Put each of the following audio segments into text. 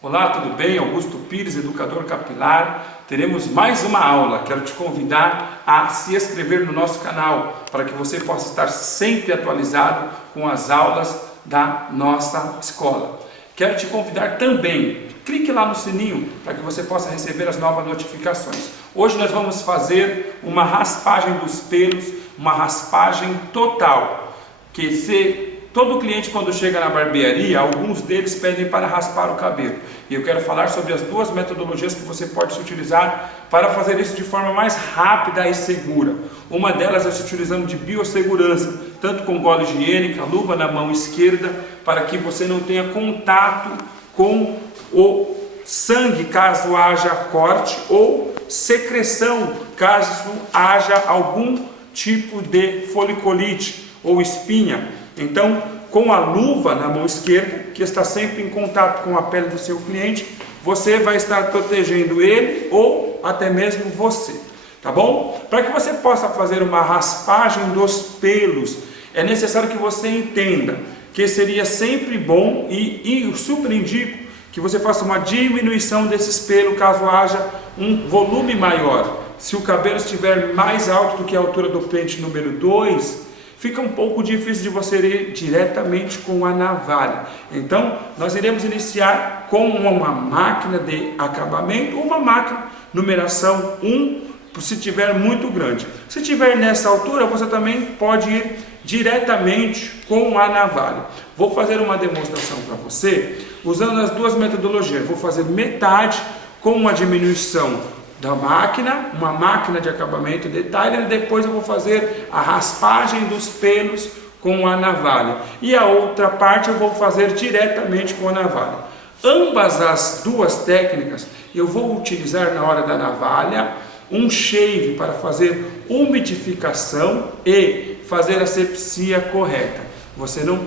Olá, tudo bem? Augusto Pires, educador capilar. Teremos mais uma aula. Quero te convidar a se inscrever no nosso canal para que você possa estar sempre atualizado com as aulas da nossa escola. Quero te convidar também, clique lá no sininho para que você possa receber as novas notificações. Hoje nós vamos fazer uma raspagem dos pelos, uma raspagem total, que todo cliente, quando chega na barbearia, alguns deles pedem para raspar o cabelo. E eu quero falar sobre as duas metodologias que você pode se utilizar para fazer isso de forma mais rápida e segura. Uma delas é se utilizando de biossegurança, tanto com gola higiênica, luva na mão esquerda, para que você não tenha contato com o sangue caso haja corte, ou secreção caso haja algum tipo de foliculite ou espinha. Então, com a luva na mão esquerda, que está sempre em contato com a pele do seu cliente, você vai estar protegendo ele ou até mesmo você, tá bom? Para que você possa fazer uma raspagem dos pelos, é necessário que você entenda que seria sempre bom e eu super indico que você faça uma diminuição desses pelos caso haja um volume maior. Se o cabelo estiver mais alto do que a altura do pente número 2, fica um pouco difícil de você ir diretamente com a navalha. Então, nós iremos iniciar com uma máquina de acabamento ou uma máquina numeração 1, se tiver muito grande. Se tiver nessa altura, você também pode ir diretamente com a navalha. Vou fazer uma demonstração para você, usando as duas metodologias. Vou fazer metade com uma diminuição da máquina, uma máquina de acabamento detailer, e depois eu vou fazer a raspagem dos pelos com a navalha, e a outra parte eu vou fazer diretamente com a navalha. Ambas as duas técnicas eu vou utilizar na hora da navalha um shave para fazer umidificação e fazer a asepsia correta. Você não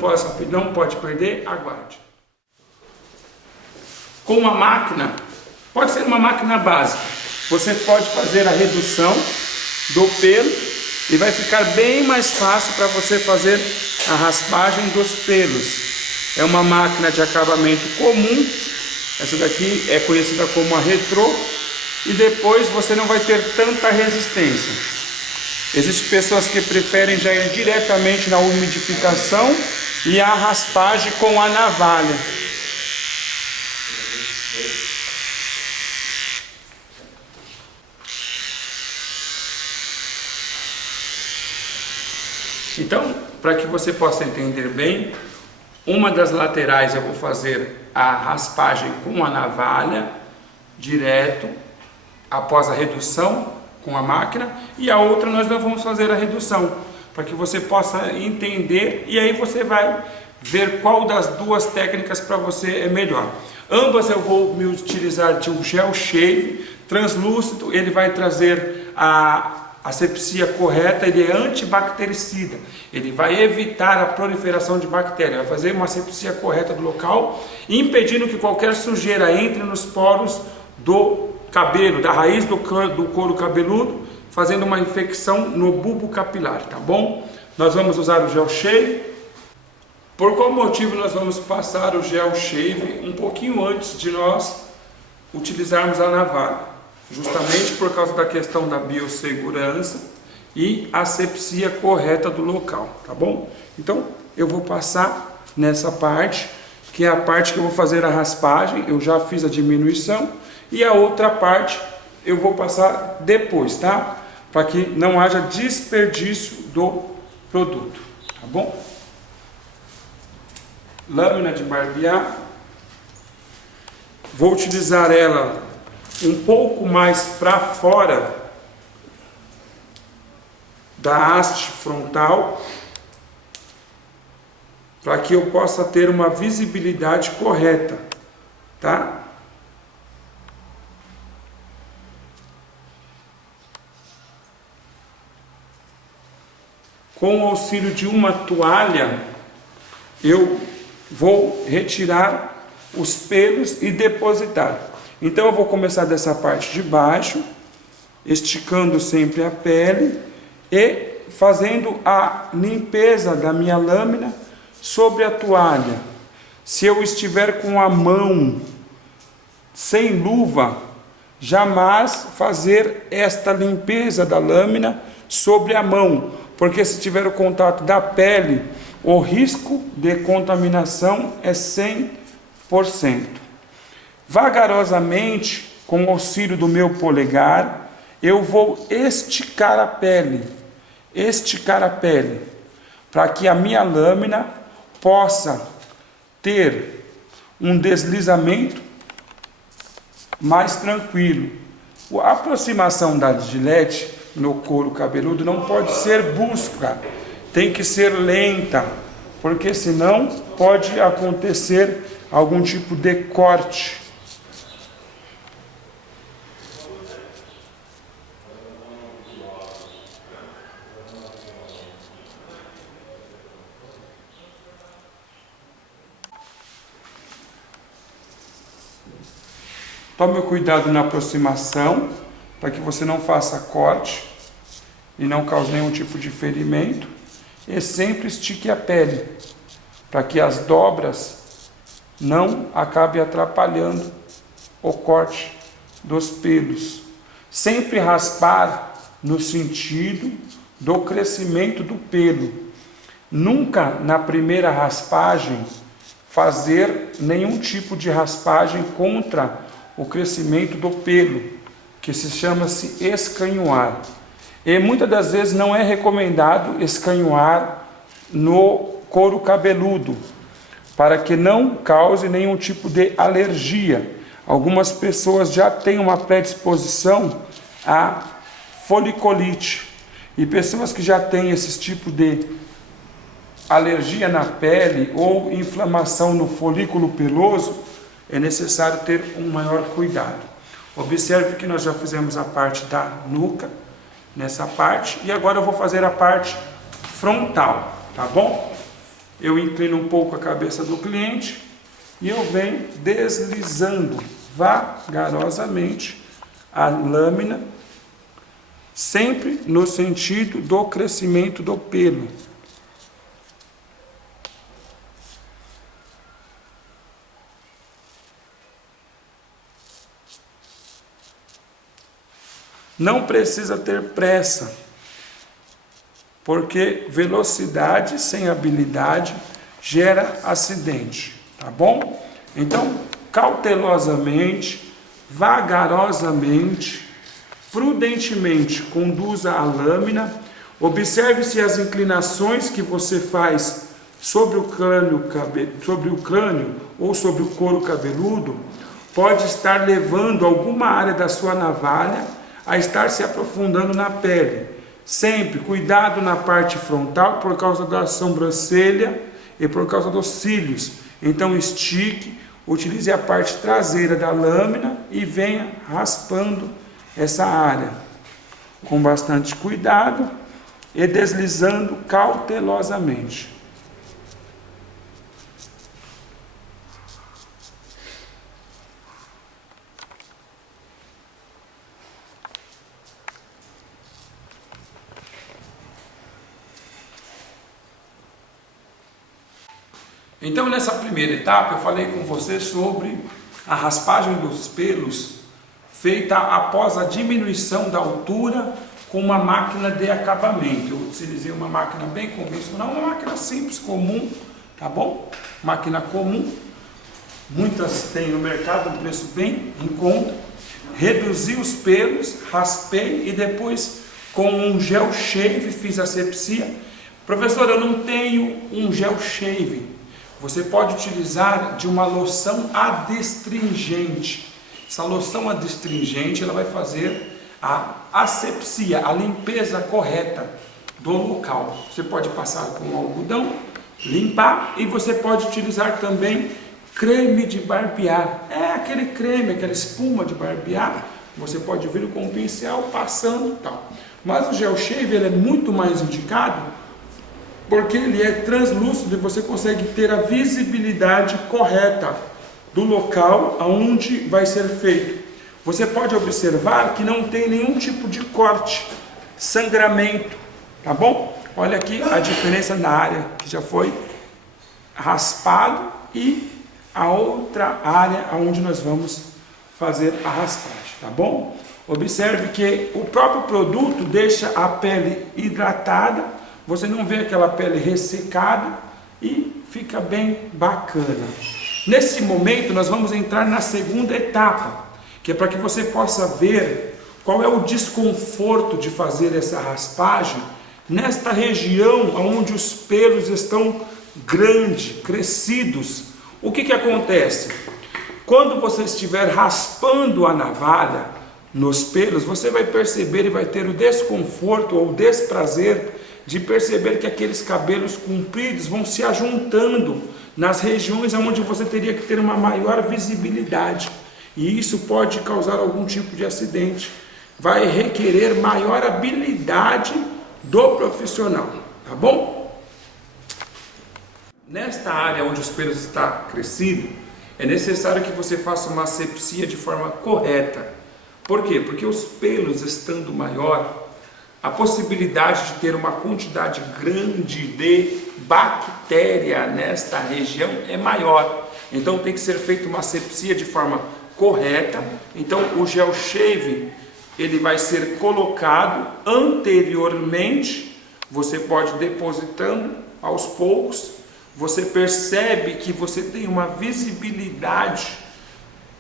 pode perder, aguarde. Com uma máquina, pode ser uma máquina básica, você pode fazer a redução do pelo e vai ficar bem mais fácil para você fazer a raspagem dos pelos. É uma máquina de acabamento comum, essa daqui é conhecida como a retrô, e depois você não vai ter tanta resistência. Existem pessoas que preferem já ir diretamente na umidificação e a raspagem com a navalha. Então, para que você possa entender bem, uma das laterais eu vou fazer a raspagem com a navalha, direto, após a redução com a máquina, e a outra nós não vamos fazer a redução, para que você possa entender, e aí você vai ver qual das duas técnicas para você é melhor. Ambas eu vou me utilizar de um gel shave translúcido, ele vai trazer a asepsia correta, ele é antibactericida, ele vai evitar a proliferação de bactérias, vai fazer uma asepsia correta do local, impedindo que qualquer sujeira entre nos poros do cabelo, da raiz do couro cabeludo, fazendo uma infecção no bulbo capilar, tá bom? Nós vamos usar o gel shave. Por qual motivo nós vamos passar o gel shave um pouquinho antes de nós utilizarmos a navalha? Justamente por causa da questão da biossegurança e asepsia correta do local, tá bom? Então, eu vou passar nessa parte, que é a parte que eu vou fazer a raspagem, eu já fiz a diminuição, e a outra parte eu vou passar depois, tá? Para que não haja desperdício do produto, tá bom? Lâmina de barbear, vou utilizar ela um pouco mais para fora da haste frontal, para que eu possa ter uma visibilidade correta, tá? Com o auxílio de uma toalha, eu vou retirar os pelos e depositar. Então eu vou começar dessa parte de baixo, esticando sempre a pele e fazendo a limpeza da minha lâmina sobre a toalha. Se eu estiver com a mão sem luva, jamais fazer esta limpeza da lâmina sobre a mão, porque se tiver o contato da pele, o risco de contaminação é 100%. Vagarosamente, com o auxílio do meu polegar, eu vou esticar a pele, para que a minha lâmina possa ter um deslizamento mais tranquilo. A aproximação da Gillette no couro cabeludo não pode ser brusca, tem que ser lenta, porque senão pode acontecer algum tipo de corte. Tome cuidado na aproximação, para que você não faça corte e não cause nenhum tipo de ferimento. E sempre estique a pele, para que as dobras não acabem atrapalhando o corte dos pelos. Sempre raspar no sentido do crescimento do pelo. Nunca na primeira raspagem fazer nenhum tipo de raspagem contra o crescimento do pelo, que se chama-se escanhoar. E muitas das vezes não é recomendado escanhoar no couro cabeludo, para que não cause nenhum tipo de alergia. Algumas pessoas já têm uma predisposição a foliculite, e pessoas que já têm esse tipo de alergia na pele ou inflamação no folículo peloso, é necessário ter um maior cuidado. Observe que nós já fizemos a parte da nuca, nessa parte, e agora eu vou fazer a parte frontal, tá bom? Eu inclino um pouco a cabeça do cliente e eu venho deslizando vagarosamente a lâmina, sempre no sentido do crescimento do pelo. Não precisa ter pressa, porque velocidade sem habilidade gera acidente, tá bom? Então, cautelosamente, vagarosamente, prudentemente, conduza a lâmina, observe se as inclinações que você faz sobre o crânio ou sobre o couro cabeludo pode estar levando alguma área da sua navalha a estar se aprofundando na pele. Sempre cuidado na parte frontal por causa da sobrancelha e por causa dos cílios. Então estique, utilize a parte traseira da lâmina e venha raspando essa área com bastante cuidado e deslizando cautelosamente. Então, nessa primeira etapa, eu falei com você sobre a raspagem dos pelos feita após a diminuição da altura com uma máquina de acabamento. Eu utilizei uma máquina bem convencional, uma máquina simples, comum, tá bom? Máquina comum, muitas tem no mercado, um preço bem em conta. Reduzi os pelos, raspei e depois com um gel shave fiz a asepsia. Professor, eu não tenho um gel shave. Você pode utilizar de uma loção adstringente. Essa loção adstringente ela vai fazer a asepsia, a limpeza correta do local. Você pode passar com algodão, limpar, e você pode utilizar também creme de barbear. É aquele creme, aquela espuma de barbear. Você pode vir com o pincel passando e tal. Mas o gel shave ele é muito mais indicado porque ele é translúcido e você consegue ter a visibilidade correta do local aonde vai ser feito. Você pode observar que não tem nenhum tipo de corte, sangramento, tá bom? Olha aqui a diferença na área que já foi raspado e a outra área aonde nós vamos fazer a raspagem, tá bom? Observe que o próprio produto deixa a pele hidratada, você não vê aquela pele ressecada e fica bem bacana. Nesse momento nós vamos entrar na segunda etapa, que é para que você possa ver qual é o desconforto de fazer essa raspagem nesta região onde os pelos estão grandes, crescidos. O que acontece? Quando você estiver raspando a navalha nos pelos, você vai perceber e vai ter o desconforto ou o desprazer de perceber que aqueles cabelos compridos vão se ajuntando nas regiões onde você teria que ter uma maior visibilidade. E isso pode causar algum tipo de acidente. Vai requerer maior habilidade do profissional, tá bom? Nesta área onde os pelos estão crescidos, é necessário que você faça uma asepsia de forma correta. Por quê? Porque os pelos estando maior, a possibilidade de ter uma quantidade grande de bactéria nesta região é maior. Então tem que ser feita uma asepsia de forma correta. Então o gel shave ele vai ser colocado anteriormente. Você pode ir depositando aos poucos. Você percebe que você tem uma visibilidade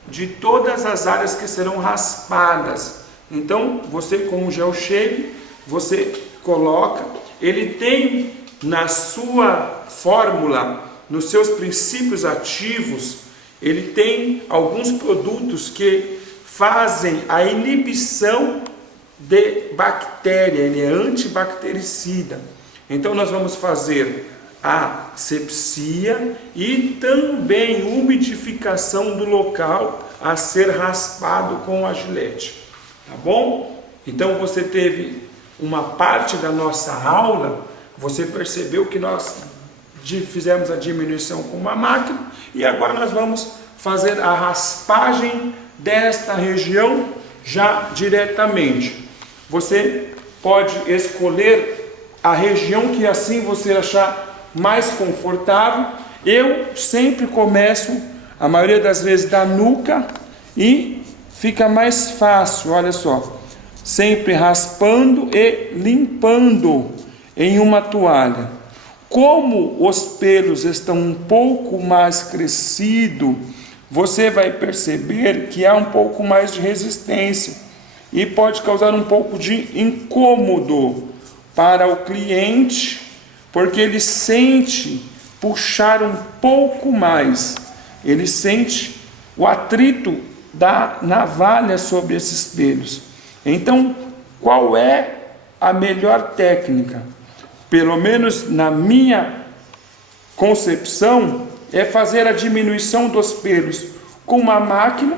de todas as áreas que serão raspadas. Então você com o gel shave você coloca, ele tem na sua fórmula, nos seus princípios ativos, ele tem alguns produtos que fazem a inibição de bactéria, ele é antibactericida. Então nós vamos fazer a asepsia e também umidificação do local a ser raspado com a gilete, tá bom? Então você teve uma parte da nossa aula, você percebeu que nós fizemos a diminuição com uma máquina e agora nós vamos fazer a raspagem desta região já diretamente. Você pode escolher a região que assim você achar mais confortável. Eu sempre começo, a maioria das vezes, da nuca e fica mais fácil, olha só. Sempre raspando e limpando em uma toalha. Como os pelos estão um pouco mais crescidos, você vai perceber que há um pouco mais de resistência e pode causar um pouco de incômodo para o cliente, porque ele sente puxar um pouco mais, ele sente o atrito da navalha sobre esses pelos. Então, qual é a melhor técnica? Pelo menos na minha concepção, é fazer a diminuição dos pelos com uma máquina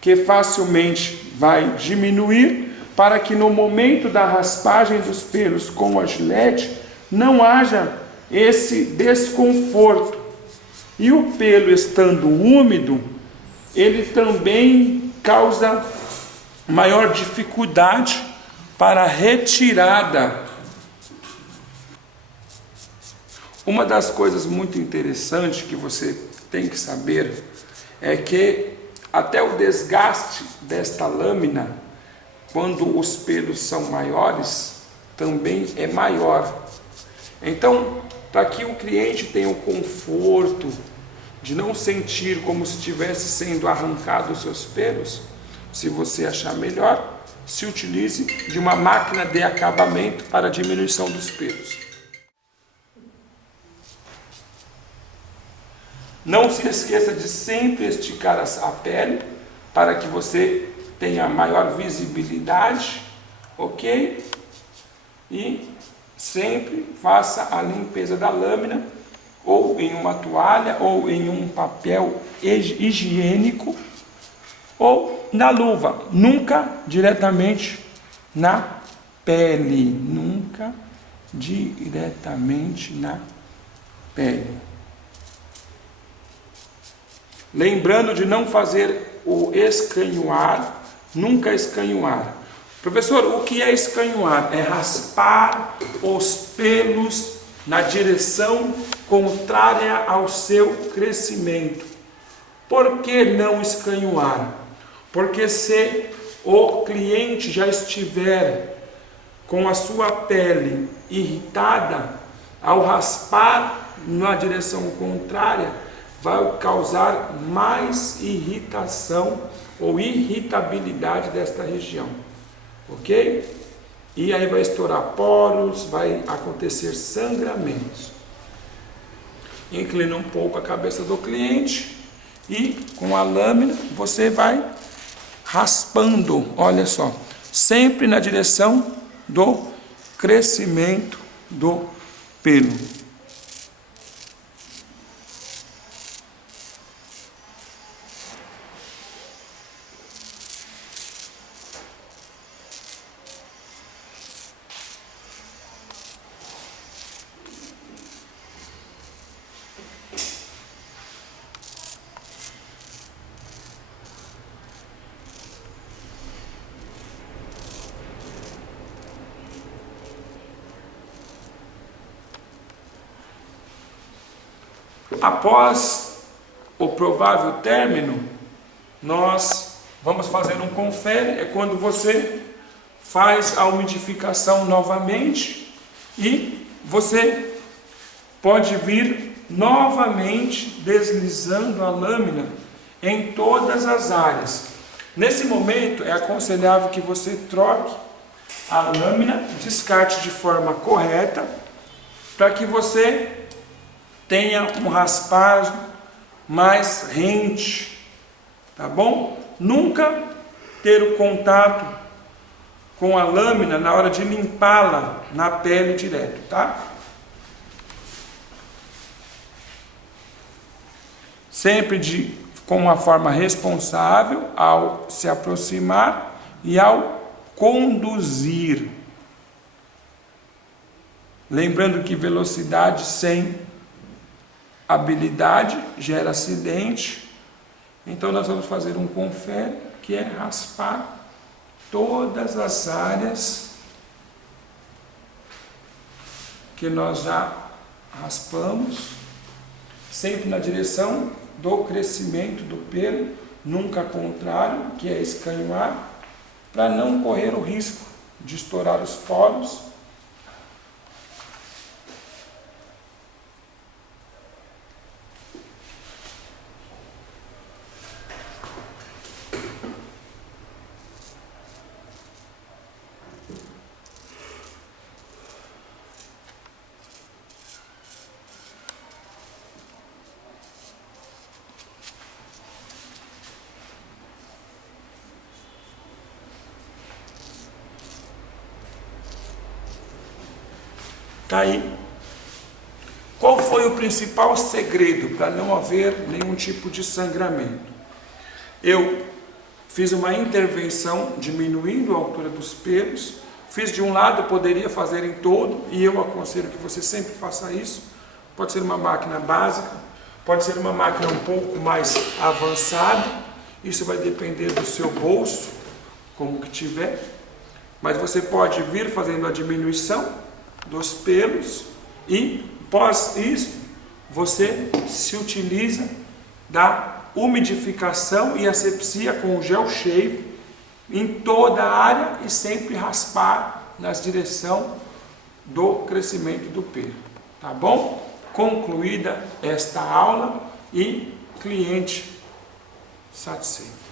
que facilmente vai diminuir, para que no momento da raspagem dos pelos com a gilete não haja esse desconforto. E o pelo estando úmido, ele também causa maior dificuldade para a retirada. Uma das coisas muito interessantes que você tem que saber é que até o desgaste desta lâmina, quando os pelos são maiores, também é maior. Então, para que o cliente tenha o conforto de não sentir como se estivesse sendo arrancado os seus pelos, se você achar melhor, se utilize de uma máquina de acabamento para a diminuição dos pelos. Não se esqueça de sempre esticar a pele para que você tenha maior visibilidade, ok? E sempre faça a limpeza da lâmina ou em uma toalha ou em um papel higiênico ou na luva, nunca diretamente na pele, nunca diretamente na pele. Lembrando de não fazer o escanhoar, nunca escanhoar. Professor, o que é escanhoar? É raspar os pelos na direção contrária ao seu crescimento. Por que não escanhoar? Porque se o cliente já estiver com a sua pele irritada, ao raspar na direção contrária, vai causar mais irritação ou irritabilidade desta região, ok? E aí vai estourar poros, vai acontecer sangramentos. Inclina um pouco a cabeça do cliente e com a lâmina você vai raspando, olha só, sempre na direção do crescimento do pelo. Após o provável término, nós vamos fazer um confere, é quando você faz a umidificação novamente e você pode vir novamente deslizando a lâmina em todas as áreas. Nesse momento é aconselhável que você troque a lâmina, descarte de forma correta, para que você tenha um raspagem mais rente, tá bom? Nunca ter o contato com a lâmina na hora de limpá-la na pele direto, tá? Sempre com uma forma responsável ao se aproximar e ao conduzir. Lembrando que velocidade sem habilidade gera acidente. Então nós vamos fazer um confere, que é raspar todas as áreas que nós já raspamos, sempre na direção do crescimento do pelo, nunca contrário, que é escanhoar, para não correr o risco de estourar os poros. Tá aí. Qual foi o principal segredo para não haver nenhum tipo de sangramento? Eu fiz uma intervenção diminuindo a altura dos pelos, fiz de um lado, poderia fazer em todo, e eu aconselho que você sempre faça isso. Pode ser uma máquina básica, pode ser uma máquina um pouco mais avançada, isso vai depender do seu bolso, como que tiver, mas você pode vir fazendo a diminuição dos pelos e, após isso, você se utiliza da umidificação e asepsia com o gel shave em toda a área e sempre raspar na direção do crescimento do pelo, tá bom? Concluída esta aula e cliente satisfeito.